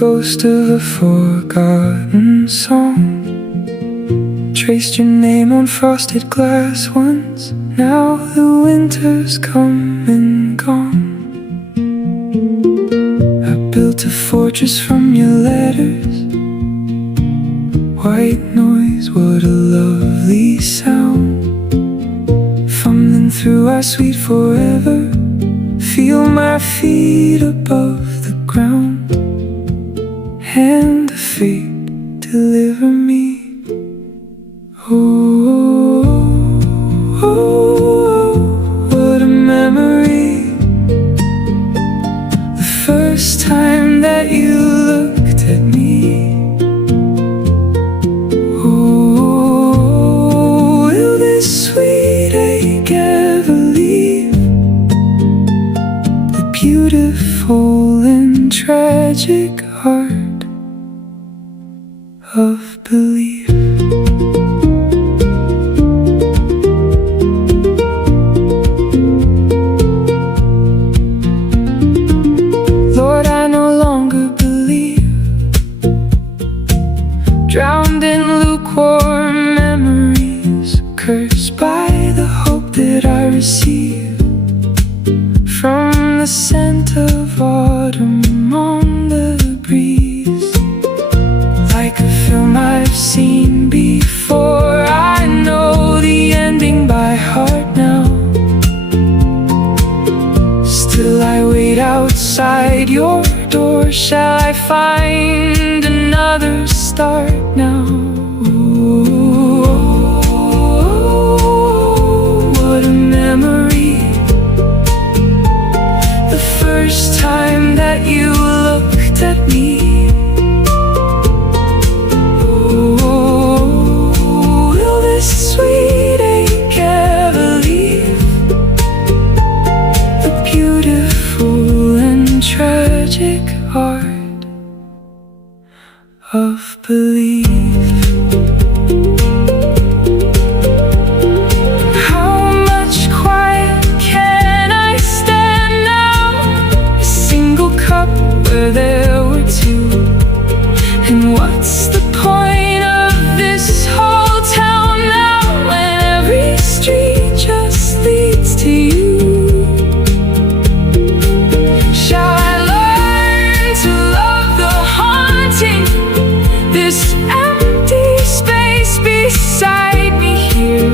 ghost of a forgotten song. Traced your name on frosted glass once. Now the winter's come and gone. I built a fortress from your letters. White noise, what a lovely sound. Fumbling through our sweet forever. Feel my feet above the ground. Hand of fate, deliver me. Oh, oh, oh, what a memory. The first time that you looked at me. Oh, will this sweet ache ever leave? The beautiful and tragic art of belief. Lord, I no longer believe, drowned in lukewarm memories, cursed by the hope that I receive from the scent of autumn on the breeze. Like a film I've seen before, I know the ending by heart now. Still I wait outside your door. Shall I find another start now? Oh, what a memory. The first time that you looked at me. Oh, will this sweet ache ever leave? The beautiful and tragic art of belief. How much quiet can I stand now? A single cup where there were two. And what's the point of this whole town now, when every street just leads to you? Shall I learn to love the haunting, this empty space beside me here?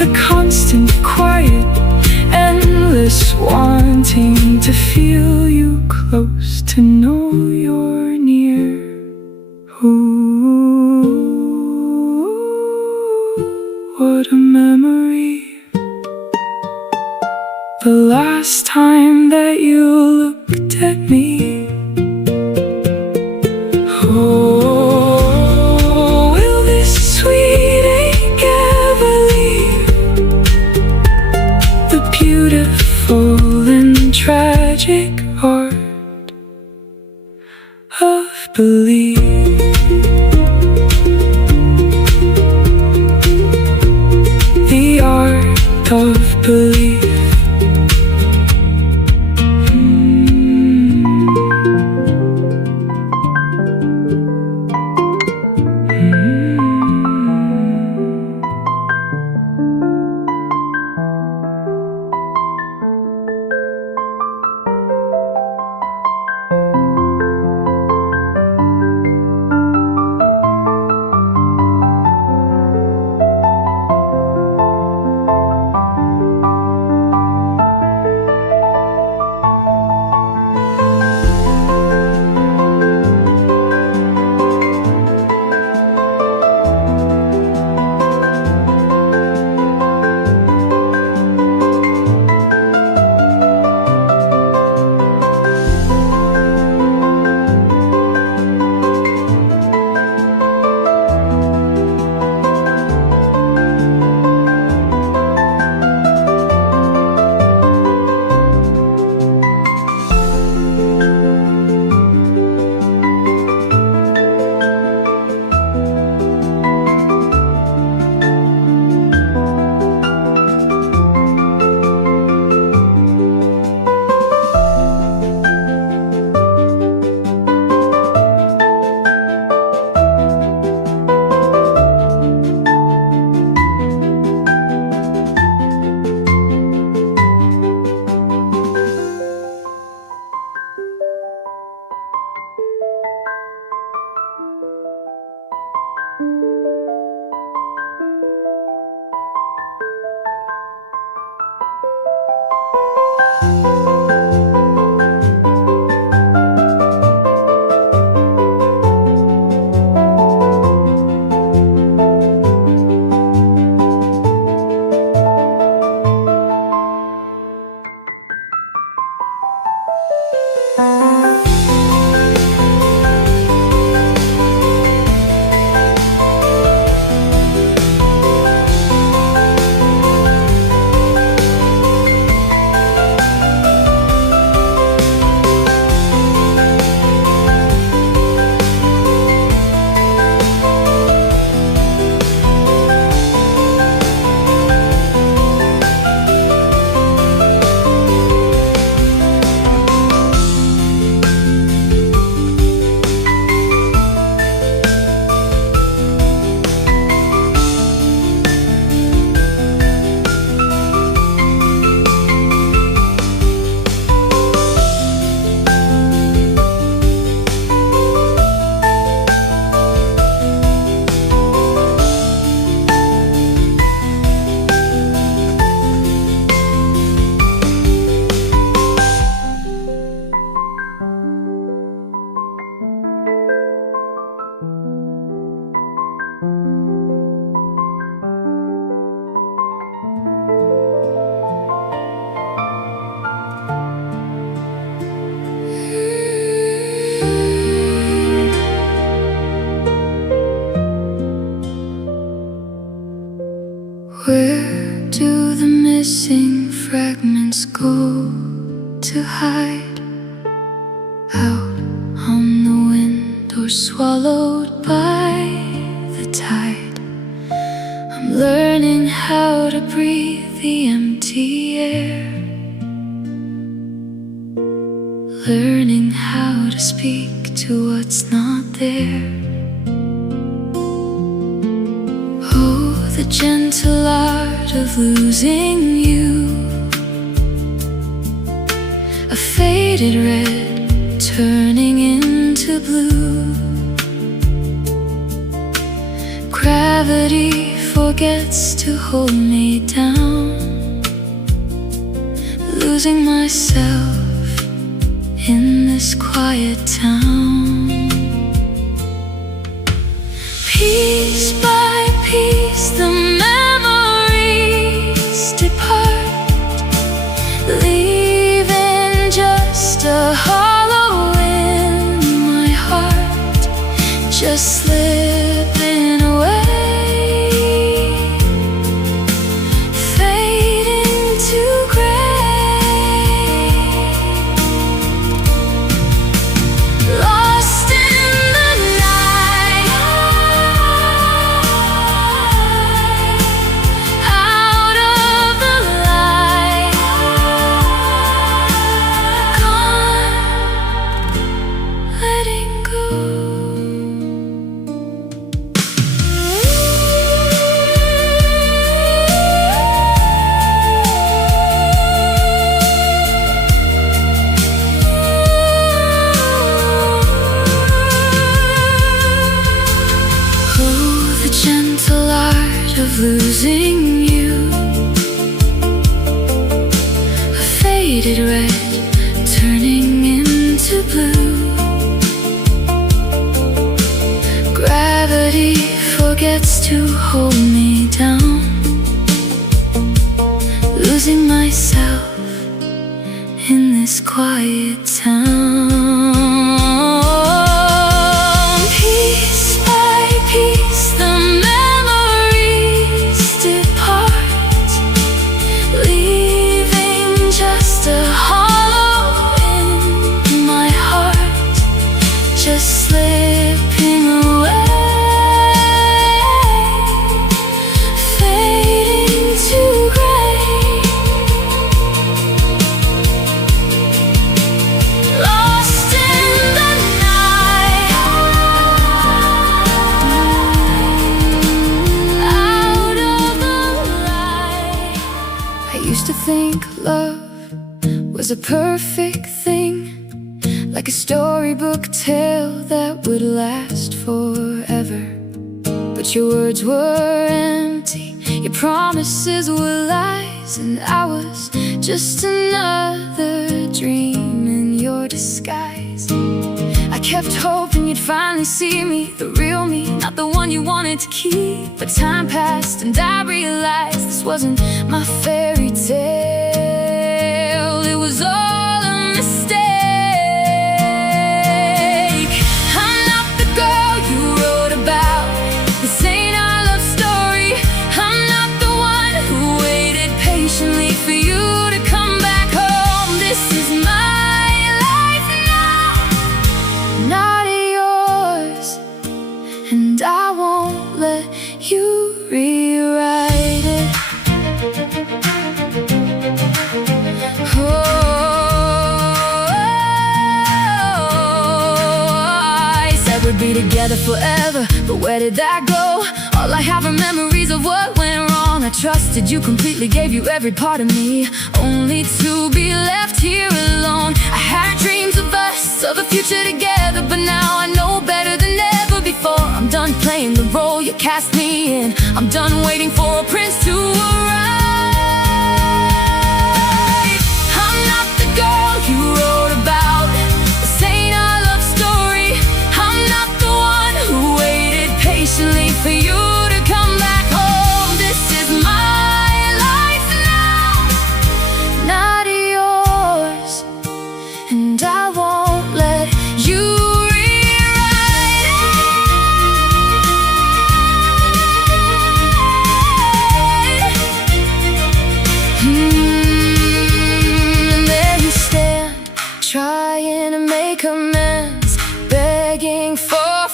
The constant quiet, endless wanting to feel you close, to know you're near. Ooh, what a memory. The last time that you looked at me. Oh, will this sweet ache ever leave? The beautiful and tragic art of belief. The art of belief. out on the wind or swallowed by the tide. I'm learning how to breathe the empty air, learning how to speak to what's not there. Oh, the gentle art of losing you, a faded red turning into blue. Gravity forgets to hold me down, losing myself in this quiet town. Piece by piece the memories depart, leaving just a hollow in my heart, just slipping away, fading to gray, lost in the night, out of the light, gone, letting go. Oh, the gentle art of losing you, a faded red turning into blue. Gravity forgets to hold me down, losing myself in this quiet town. Piece by piece the memories depart, leaving just a hollow in my heart, just slipping away, fading to gray, lost in the night, out of the light. I used to think love was a perfect thing, like a storybook tale that would last forever. But your words were empty, your promises were lies, and I was just another dream in your disguise. I kept hoping you'd finally see me, the real me, not the one you wanted to keep. But time passed and I realized this wasn't my fairy tale, it was all a mistake. I'm not the girl you wrote about, this ain't our love story. I'm not the one who waited patiently for you to come back home. This is my life now, not yours, and I won't let you rewrite it. Oh, I said we'd be together forever, but where did that go? All I have are memories of what went wrong. I trusted you completely, gave you every part of me, only to be left here alone. I had dreams of us, of a future together, but now I know better than ever before. I'm done playing the role you cast me in, I'm done waiting for a prince to arrive. I'm not the girl you wrote about, this ain't our love story. I'm not the one who waited patiently for you to come back home. This is my life now, not yours, and I won't let you rewrite it.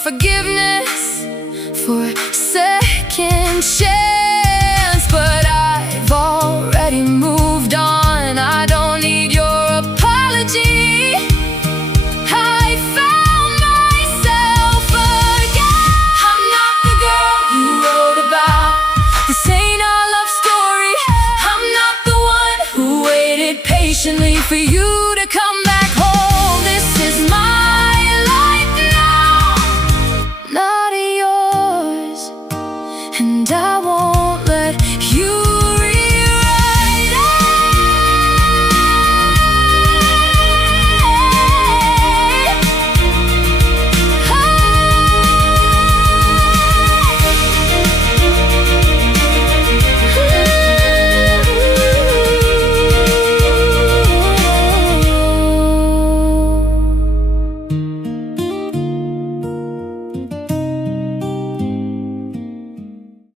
forgiveness, for second chance.